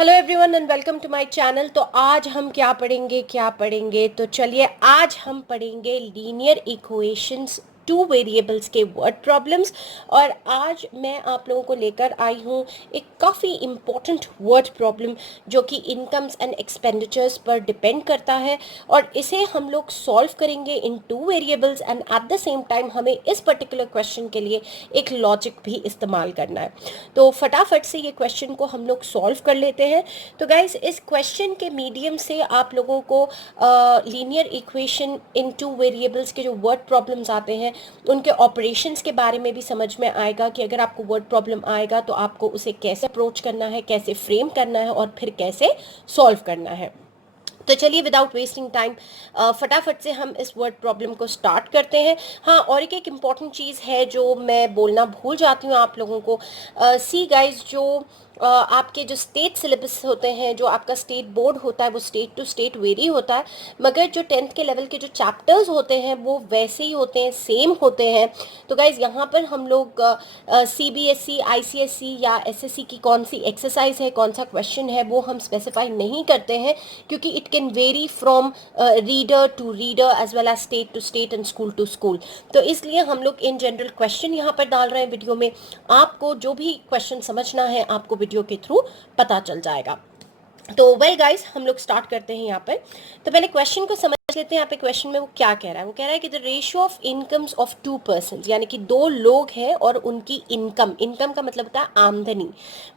Hello everyone and welcome to my channel. तो आज हम क्या पढ़ेंगे तो चलिए आज हम पढ़ेंगे लीनियर इक्वेशंस टू वेरिएबल्स के वर्ड प्रॉब्लम्स। और आज मैं आप लोगों को लेकर आई हूँ एक काफ़ी इम्पॉर्टेंट वर्ड प्रॉब्लम जो कि इनकम्स एंड एक्सपेंडिचर्स पर डिपेंड करता है और इसे हम लोग सॉल्व करेंगे in two variables and at the same time हमें इस पर्टिकुलर क्वेश्चन के लिए एक लॉजिक भी इस्तेमाल करना है। तो फटाफट से ये क्वेश्चन को हम लोग सॉल्व कर लेते हैं। तो गाइज इस क्वेश्चन के मीडियम से आप लोगों को linear equation in two variables के जो वर्ड प्रॉब्लम्स आते हैं उनके ऑपरेशंस के बारे में भी समझ में आएगा कि अगर आपको वर्ड प्रॉब्लम आएगा तो आपको उसे कैसे अप्रोच करना है, कैसे फ्रेम करना है और फिर कैसे सॉल्व करना है। तो चलिए विदाउट वेस्टिंग टाइम फटाफट से हम इस वर्ड प्रॉब्लम को स्टार्ट करते हैं। हाँ, और एक इम्पॉर्टेंट चीज़ है जो मैं बोलना भूल जाती हूँ आप लोगों को। सी गाइज, जो आपके जो स्टेट सिलेबस होते हैं, जो आपका स्टेट बोर्ड होता है वो स्टेट टू स्टेट वेरी होता है, मगर जो 10th के लेवल के जो चैप्टर्स होते हैं वो वैसे ही होते हैं, सेम होते हैं। तो गाइज यहाँ पर हम लोग CBSE, ICSE या SSC की कौन सी एक्सरसाइज है, कौन सा क्वेश्चन है वो हम स्पेसिफाई नहीं करते हैं, क्योंकि it can vary from reader to reader as well as state to state and school to school. तो इसलिए हम लोग इन जनरल क्वेश्चन यहाँ पर डाल रहे हैं वीडियो में। आपको जो भी क्वेश्चन समझना है आपको वीडियो के थ्रू पता चल जाएगा। तो वेल गाइस, हम लोग स्टार्ट करते हैं यहाँ पर। तो पहले क्वेश्चन को समझ लेते हैं। यहाँ पे क्वेश्चन में वो क्या कह रहा है। वो कह रहा है कि the ratio of incomes of two person, यानी कि दो लोग हैं और उनकी इनकम, इनकम का मतलब होता है आमदनी,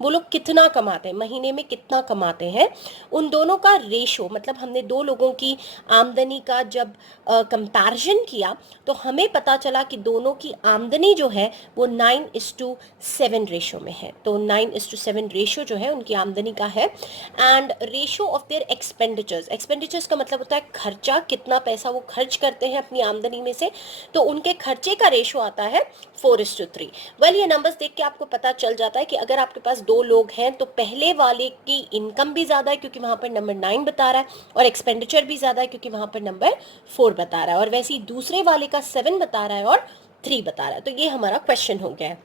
वो लोग कितना कमाते हैं, महीने में कितना कमाते हैं, उन दोनों का रेशो, मतलब हमने दो लोगों की आमदनी का जब कंपैरिजन किया तो हमें पता चला कि दोनों की आमदनी जो है वो 9:7 रेशो में है। तो 9:7 रेशो जो है उनकी आमदनी का है। And ratio of their expenditures, expenditures का मतलब होता है खर्चा, कितना पैसा वो खर्च करते हैं अपनी आमदनी में से, तो उनके खर्चे का रेशो आता है 4:3। वेल, ये नंबर्स देख के आपको पता चल जाता है कि अगर आपके पास दो लोग हैं तो पहले वाले की इनकम भी ज्यादा है क्योंकि वहां पर नंबर 9 बता रहा है, और एक्सपेंडिचर भी ज्यादा है क्योंकि वहां पर नंबर 4 बता रहा है, और वैसे ही दूसरे वाले का 7 बता रहा है और 3 बता रहा है। तो ये हमारा क्वेश्चन हो गया है।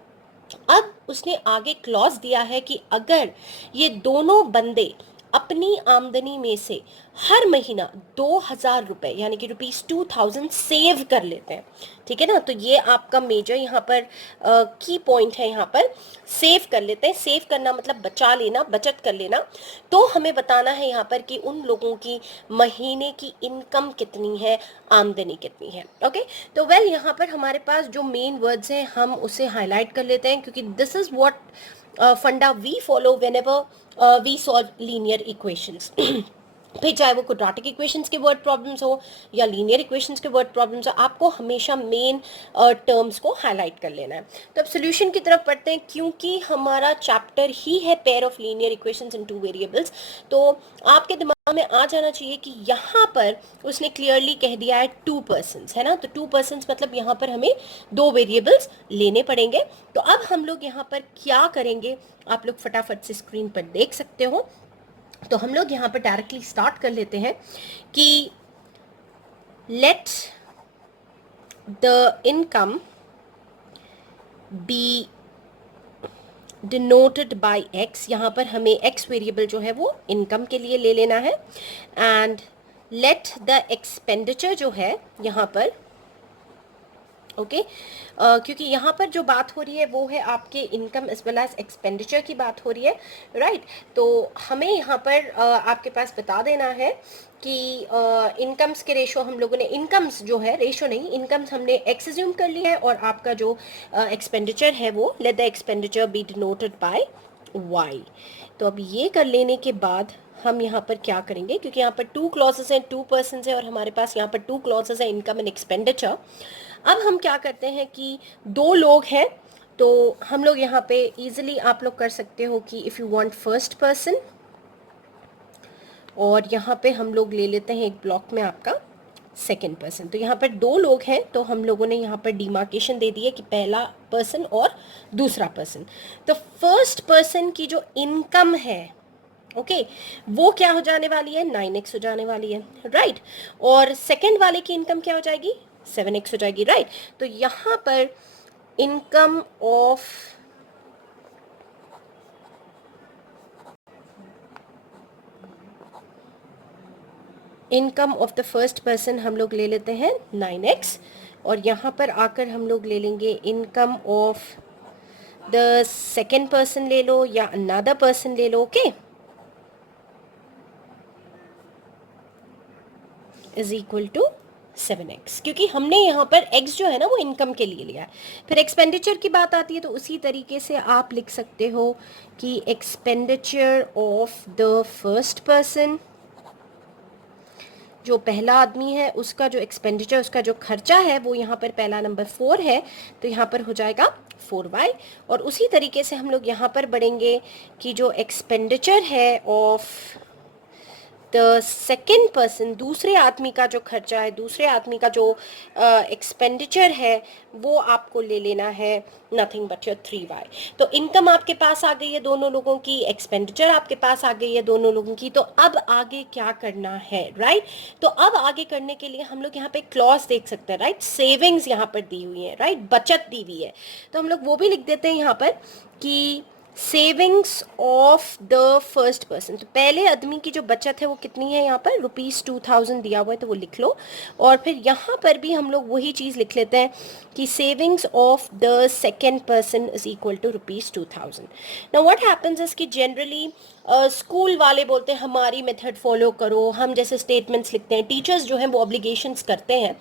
अब उसने आगे क्लॉज दिया है कि अगर ये दोनों बंदे अपनी आमदनी में से हर महीना 2,000 रुपए यानी कि ₹2,000 सेव कर लेते हैं, ठीक है ना। तो ये आपका मेजर यहाँ पर की पॉइंट है। यहाँ पर सेव कर लेते हैं, सेव करना मतलब बचा लेना, बचत कर लेना। तो हमें बताना है यहाँ पर कि उन लोगों की महीने की इनकम कितनी है, आमदनी कितनी है। ओके, तो वेल यहाँ पर हमारे पास जो मेन वर्ड्स हैं हम उसे हाईलाइट कर लेते हैं, क्योंकि this is what funda we follow whenever we solve linear equations. फिर चाहे वो क्वाड्रेटिक इक्वेशंस के वर्ड प्रॉब्लम्स हो या लीनियर इक्वेशंस के वर्ड प्रॉब्लम्स हो, आपको हमेशा मेन टर्म्स को हाईलाइट कर लेना है। तो अब सोल्यूशन की तरफ पढ़ते हैं, क्योंकि हमारा चैप्टर ही है pair of linear equations in two variables. तो आपके दिमाग में आ जाना चाहिए कि यहाँ पर उसने क्लियरली कह दिया है 2 पर्सन्स, है ना। तो 2 पर्सन्स मतलब यहाँ पर हमें दो वेरिएबल्स लेने पड़ेंगे। तो अब हम लोग यहाँ पर क्या करेंगे, आप लोग फटाफट से स्क्रीन पर देख सकते हो। तो हम लोग यहाँ पर डायरेक्टली स्टार्ट कर लेते हैं कि let the income B denoted bye x, यहाँ पर हमें x वेरिएबल जो है वो इनकम के लिए ले लेना है। एंड लेट द एक्सपेंडिचर जो है यहाँ पर, ओके क्योंकि यहाँ पर जो बात हो रही है वो है आपके income as well as expenditure की बात हो रही है, राइट। तो हमें यहाँ पर आपके पास बता देना है कि इनकम्स के रेशो हम लोगों ने, इनकम्स जो है रेशो नहीं, इनकम्स हमने एक्स एज्यूम कर लिया है, और आपका जो एक्सपेंडिचर है वो let the expenditure be denoted by y. तो अब ये कर लेने के बाद हम यहाँ पर क्या करेंगे, क्योंकि यहाँ पर 2 क्लॉजेस हैं, 2 पर्सन है और हमारे पास यहाँ पर 2 क्लॉजेस हैं, इनकम एंड एक्सपेंडिचर। अब हम क्या करते हैं कि दो लोग हैं, तो हम लोग यहाँ पे इजीली आप लोग कर सकते हो कि if you want first person, और यहाँ पे हम लोग ले लेते हैं एक ब्लॉक में आपका सेकेंड पर्सन। तो यहाँ पर दो लोग हैं तो हम लोगों ने यहाँ पर डिमार्केशन दे दी है कि पहला पर्सन और दूसरा पर्सन। तो फर्स्ट पर्सन की जो इनकम है, ओके वो क्या हो जाने वाली है, 9x हो जाने वाली है, राइट। और सेकंड वाले की इनकम क्या हो जाएगी, 7x हो जाएगी, राइट। तो यहाँ पर income of income of the first person हम लोग ले लेते हैं 9x, और यहाँ पर आकर हम लोग ले लेंगे income of the second person ले लो या अनदर पर्सन ले लो, okay, is equal to 7x, क्योंकि हमने यहाँ पर x जो है ना वो इनकम के लिए लिया है। फिर एक्सपेंडिचर की बात आती है तो उसी तरीके से आप लिख सकते हो कि expenditure of the first person, जो पहला आदमी है उसका जो एक्सपेंडिचर, उसका जो खर्चा है वो यहाँ पर पहला नंबर 4 है तो यहाँ पर हो जाएगा 4y। और उसी तरीके से हम लोग यहाँ पर बढ़ेंगे कि जो एक्सपेंडिचर है ऑफ द सेकेंड पर्सन, दूसरे आदमी का जो खर्चा है, दूसरे आदमी का जो एक्सपेंडिचर है वो आपको ले लेना है नथिंग बट योर 3y। तो इनकम आपके पास आ गई है दोनों लोगों की, एक्सपेंडिचर आपके पास आ गई है दोनों लोगों की। तो अब आगे क्या करना है, राइट? तो अब आगे करने के लिए हम लोग यहाँ पे क्लॉज देख सकते हैं, राइट? सेविंग्स यहाँ पर दी हुई है, राइट? बचत दी हुई है, तो हम लोग वो भी लिख देते हैं यहाँ पर कि savings of the first person. तो पहले आदमी की जो बचत है वो कितनी है, यहाँ पर ₹2000 दिया हुआ है तो वो लिख लो। और फिर यहाँ पर भी हम लोग वही चीज़ लिख लेते हैं कि savings of the second person is equal to ₹2000। Now what happens is कि जनरली स्कूल वाले बोलते हैं हमारी मेथड फॉलो करो, हम जैसे स्टेटमेंट्स लिखते हैं, टीचर्स जो हैं वो ऑब्लिगेशंस करते हैं।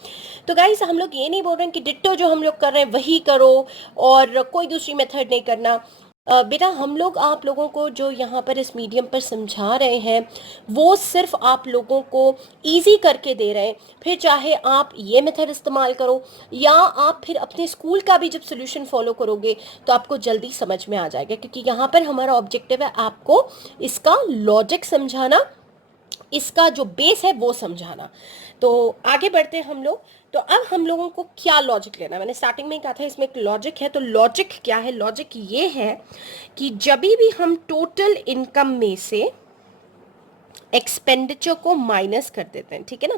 तो गाइस हम लोग ये नहीं बोल रहे हैं कि डिट्टो जो हम लोग कर रहे हैं वही करो और कोई दूसरी मेथड नहीं करना। बेटा हम लोग आप लोगों को जो यहाँ पर इस मीडियम पर समझा रहे हैं वो सिर्फ आप लोगों को इजी करके दे रहे हैं। फिर चाहे आप ये मेथड इस्तेमाल करो या आप फिर अपने स्कूल का भी जब सोल्यूशन फॉलो करोगे तो आपको जल्दी समझ में आ जाएगा, क्योंकि यहाँ पर हमारा ऑब्जेक्टिव है आपको इसका लॉजिक समझाना, इसका जो बेस है वो समझाना। तो आगे बढ़ते हैं हम लोग। तो अब हम लोगों को क्या लॉजिक लेना है, मैंने स्टार्टिंग में ही कहा था इसमें एक लॉजिक है। तो लॉजिक क्या है? लॉजिक ये है कि जब भी हम टोटल इनकम में से एक्सपेंडिचर को माइनस कर देते हैं, ठीक है ना,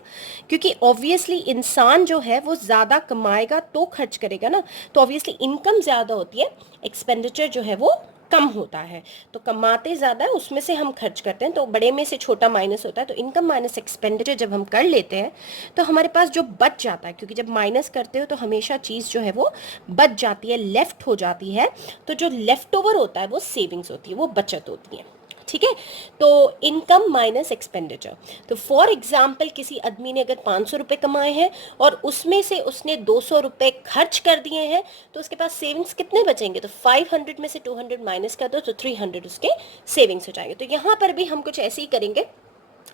क्योंकि ऑब्वियसली इंसान जो है वो ज़्यादा कमाएगा तो खर्च करेगा ना, तो ऑब्वियसली इनकम ज़्यादा होती है, एक्सपेंडिचर जो है वो कम होता है। तो कमाते ज़्यादा है उसमें से हम खर्च करते हैं, तो बड़े में से छोटा माइनस होता है। तो इनकम माइनस एक्सपेंडिचर जब हम कर लेते हैं तो हमारे पास जो बच जाता है, क्योंकि जब माइनस करते हो तो हमेशा चीज़ जो है वो बच जाती है, लेफ्ट हो जाती है। तो जो लेफ्ट ओवर होता है वो सेविंग्स होती है, वो बचत होती है, ठीक है। तो इनकम माइनस एक्सपेंडिचर। तो फॉर एग्जाम्पल किसी आदमी ने अगर 500 रुपये कमाए हैं और उसमें से उसने 200 रुपये खर्च कर दिए हैं तो उसके पास सेविंग्स कितने बचेंगे? तो 500 में से 200 माइनस कर दो तो 300 उसके सेविंग्स हो जाएंगे। तो यहाँ पर भी हम कुछ ऐसे ही करेंगे।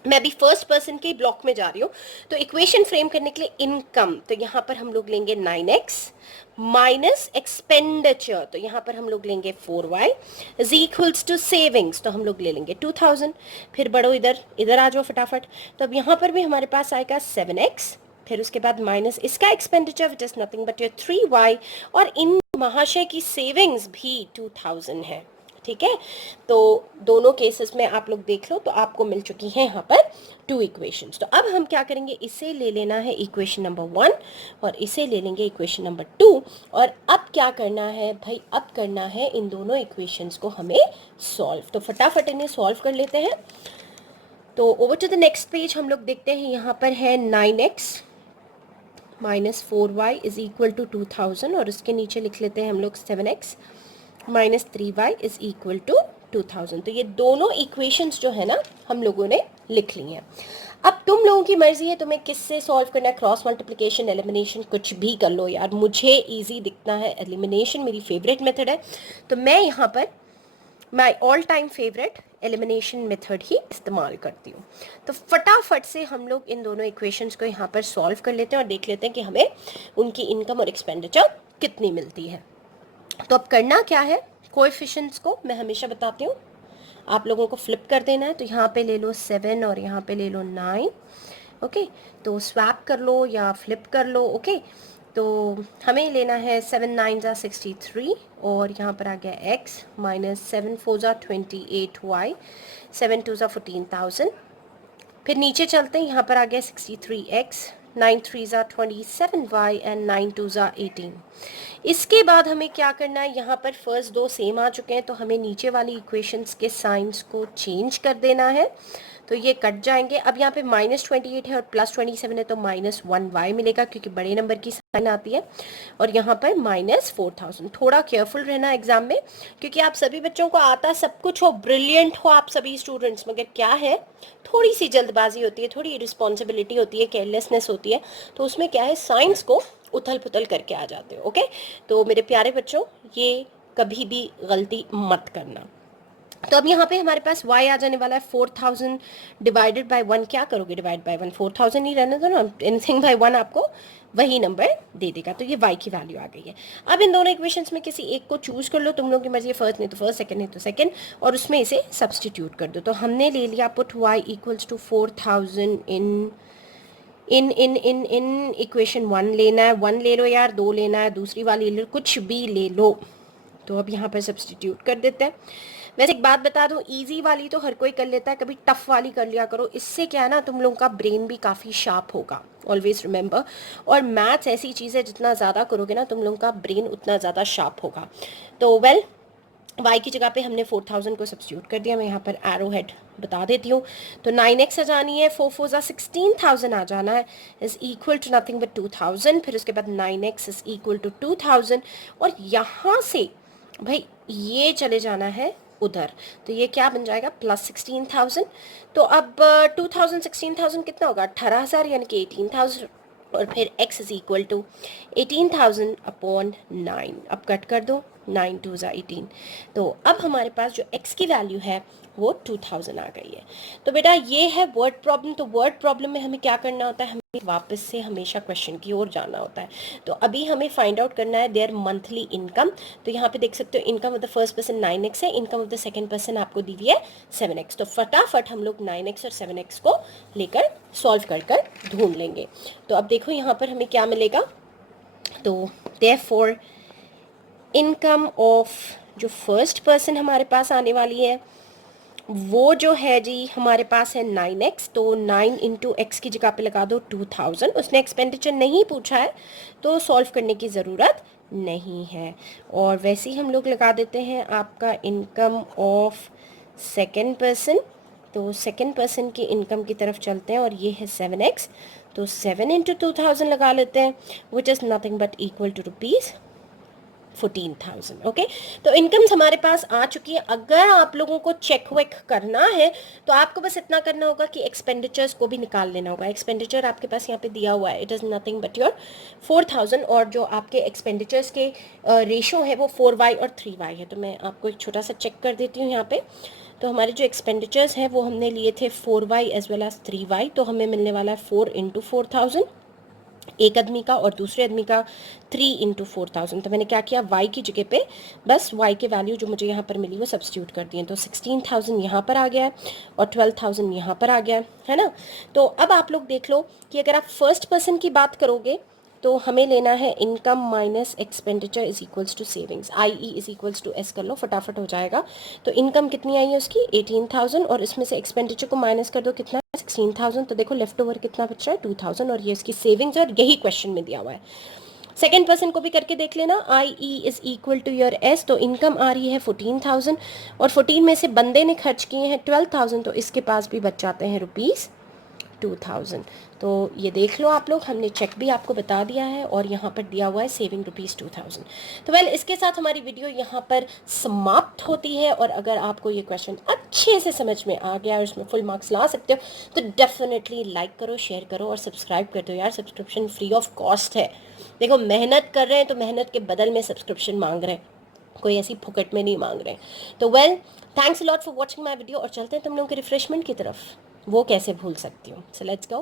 मैं अभी फर्स्ट पर्सन के ब्लॉक में जा रही हूँ। तो इक्वेशन फ्रेम करने के लिए इनकम, तो यहाँ पर हम लोग लेंगे 9x माइनस एक्सपेंडिचर, तो यहाँ पर हम लोग लेंगे 4y is equals to savings, तो हम लोग ले लेंगे 2000। फिर बढ़ो इधर, इधर आ जाओ फटाफट। तो अब यहाँ पर भी हमारे पास आएगा 7x, फिर उसके बाद माइनस इसका expenditure which is nothing but your 3y, और इन महाशय की सेविंग्स भी 2000 है, ठीक है। तो दोनों केसेस में आप लोग देख लो तो आपको मिल चुकी है यहाँ पर 2 इक्वेशंस। तो अब हम क्या करेंगे, इसे ले लेना है इक्वेशन नंबर 1 और इसे ले लेंगे इक्वेशन नंबर 2। और अब क्या करना है भाई, अब करना है इन दोनों इक्वेशंस को हमें सॉल्व। तो फटाफट इन्हें सॉल्व कर लेते हैं। तो over to the next page हम लोग देखते हैं, यहाँ पर है 9x minus 4y is equal to 2000, और उसके नीचे लिख लेते हैं हम लोग 7x minus 3y is equal to 2000। तो ये दोनों इक्वेशंस जो है ना हम लोगों ने लिख ली हैं। अब तुम लोगों की मर्जी है तुम्हें किससे सॉल्व करना है, क्रॉस मल्टीप्लिकेशन, एलिमिनेशन, कुछ भी कर लो यार। मुझे इजी दिखता है एलिमिनेशन, मेरी फेवरेट मेथड है, तो मैं यहाँ पर my all time favourite elimination method ही इस्तेमाल करती हूँ। तो फटाफट से हम लोग इन दोनों इक्वेशंस को यहाँ पर सॉल्व कर लेते हैं और देख लेते हैं कि हमें उनकी इनकम और एक्सपेंडिचर कितनी मिलती है। तो अब करना क्या है, कोएफिशिएंट्स को मैं हमेशा बताती हूँ आप लोगों को फ्लिप कर देना है। तो यहाँ पे ले लो 7 और यहाँ पे ले लो 9, ओके। तो स्वैप कर लो या फ्लिप कर लो, ओके। तो हमें लेना है 7 9 ज़ा 63 और यहाँ पर आ गया x माइनस 7 4 ज़ा 28y, 7 2 ज़ा 14,000। फिर नीचे चलते हैं, यहाँ पर आ गया 63x, 9 3 ज़ा 27y एंड 9 2 ज़ा 18। इसके बाद हमें क्या करना है, यहाँ पर फर्स्ट दो सेम आ चुके हैं तो हमें नीचे वाली इक्वेशंस के साइंस को चेंज कर देना है। तो ये कट जाएंगे। अब यहाँ पे -28 है और +27 है तो -1y मिलेगा क्योंकि बड़े नंबर की साइन आती है। और यहाँ पर -4000। थोड़ा केयरफुल रहना एग्जाम में, क्योंकि आप सभी बच्चों को आता सब कुछ हो, ब्रिलियंट हो आप सभी स्टूडेंट्स, मगर क्या है थोड़ी सी जल्दबाजी होती है, थोड़ी रिस्पॉन्सिबिलिटी होती है, केयरलेसनेस होती है, तो उसमें क्या है साइंस को उथल पुथल करके आ जाते हो। ओके, तो मेरे प्यारे बच्चों ये कभी भी गलती मत करना। तो अब यहाँ पे हमारे पास y आ जाने वाला है 4000 डिवाइडेड बाय 1। क्या करोगे डिवाइड बाय 1? 4000 ही रहने दो ना, एनीथिंग बाय 1 आपको वही नंबर दे देगा। तो ये y की वैल्यू आ गई है। अब इन दोनों इक्वेशंस में किसी एक को चूज कर लो, तुम लोग की मर्जी है, फर्स्ट नहीं तो फर्स्ट, सेकंड नहीं तो सेकंड, और उसमें इसे सब्सटीट्यूट कर दो। तो हमने ले लिया put y equals to 4000 in equation 1 लेना है, 1 ले लो यार, 2 लेना है, दूसरी वाली ले लो, कुछ भी ले लो। तो अब यहाँ पर सब्सटीट्यूट कर देते हैं। वैसे एक बात बता दूं, इजी वाली तो हर कोई कर लेता है, कभी टफ वाली कर लिया करो, इससे क्या है ना तुम लोगों का ब्रेन भी काफ़ी शार्प होगा, ऑलवेज रिमेंबर। और मैथ्स ऐसी चीज़ है जितना ज़्यादा करोगे ना तुम लोगों का ब्रेन उतना ज़्यादा शार्प होगा। तो वेल y की जगह पे हमने 4000 को सब्स्टिट्यूट कर दिया। मैं यहाँ पर एरो हेड बता देती हूँ। तो 9x आ जानी है, 4 4 16,000 आ जाना है, is equal to nothing but 2000। फिर उसके बाद 9x इज इक्वल टू 2000, और यहाँ से भाई ये चले जाना है उधर, तो ये क्या बन जाएगा +16,000। तो अब 2000 16,000 कितना होगा 18,000 यानी कि 18,000, और फिर x is equal to 18,000 upon 9। अब कट कर दो, 9 2 18। तो अब हमारे पास जो x की वैल्यू है वो 2000 आ गई है। तो बेटा ये है वर्ड प्रॉब्लम। तो वर्ड प्रॉब्लम में हमें क्या करना होता है, हमें वापस से हमेशा क्वेश्चन की ओर जाना होता है। तो अभी हमें फाइंड आउट करना है देयर मंथली इनकम। तो यहाँ पे देख सकते हो income of the first person 9x है, income of the second person आपको दी हुई है 7x। तो फटाफट हम लोग 9x और 7x को लेकर सॉल्व कर ढूंढ लेंगे। तो अब देखो यहाँ पर हमें क्या मिलेगा। तो देयरफॉर इनकम ऑफ जो फर्स्ट पर्सन हमारे पास आने वाली है वो जो है जी हमारे पास है 9x। तो 9 इंटू एक्स की जगह पे लगा दो 2000। उसने एक्सपेंडिचर नहीं पूछा है तो सॉल्व करने की ज़रूरत नहीं है। और वैसे ही हम लोग लगा देते हैं आपका इनकम ऑफ सेकेंड पर्सन। तो सेकेंड पर्सन की इनकम की तरफ चलते हैं और ये है 7x। तो 7 इंटू 2000 लगा लेते हैं, which is nothing but equal to ₹14,000। Okay, तो इनकम्स हमारे पास आ चुकी है। अगर आप लोगों को चेक वेक करना है तो आपको बस इतना करना होगा कि एक्सपेंडिचर्स को भी निकाल लेना होगा। एक्सपेंडिचर आपके पास यहाँ पे दिया हुआ है, it is nothing but your 4000, और जो आपके एक्सपेंडिचर्स के रेशो है वो 4y और 3y है। तो मैं आपको एक छोटा सा चेक कर देती हूँ यहाँ पे। तो हमारे जो एक्सपेंडिचर्स हैं वो हमने लिए थे 4y as well as 3y। तो हमें मिलने वाला है 4 इंटू 4000 एक आदमी का, और दूसरे आदमी का 3 इंटू 4000। तो मैंने क्या किया, y की जगह पे बस y के वैल्यू जो मुझे यहाँ पर मिली वो सब्स्टिट्यूट कर दिए। तो 16,000 यहाँ पर आ गया है और 12,000 यहाँ पर आ गया है ना। तो अब आप लोग देख लो कि अगर आप फर्स्ट पर्सन की बात करोगे तो हमें लेना है income minus expenditure is equals to savings, I is equals to S कर लो, फटाफट हो जाएगा। तो इनकम कितनी आई है उसकी 18,000, और इसमें से एक्सपेंडिचर को माइनस कर दो, कितना 16,000। तो देखो लेफ्ट ओवर कितना बच रहा है 2,000, और ये इसकी सेविंग्स, और यही क्वेश्चन में दिया हुआ है। सेकेंड पर्सन को भी करके देख लेना, I E is equal to your S. तो इनकम आ रही है 14,000, और 14 में से बंदे ने खर्च किए हैं 12,000, तो इसके पास भी बच जाते हैं ₹2,000। तो ये देख लो आप लोग, हमने चेक भी आपको बता दिया है और यहाँ पर दिया हुआ है सेविंग ₹2,000। तो वेल इसके साथ हमारी वीडियो यहाँ पर समाप्त होती है। और अगर आपको ये क्वेश्चन अच्छे से समझ में आ गया और इसमें फुल मार्क्स ला सकते हो तो डेफिनेटली लाइक करो, शेयर करो और सब्सक्राइब कर दो यार। सब्सक्रिप्शन फ्री ऑफ कॉस्ट है। देखो मेहनत कर रहे हैं तो मेहनत के बदल में सब्सक्रिप्शन मांग रहे हैं, कोई ऐसी फुकट में नहीं मांग रहे। तो well thanks a lot for watching my video, और चलते हैं तुम लोगों के रिफ्रेशमेंट की तरफ। वो कैसे भूल सकती हूँ। So let's go.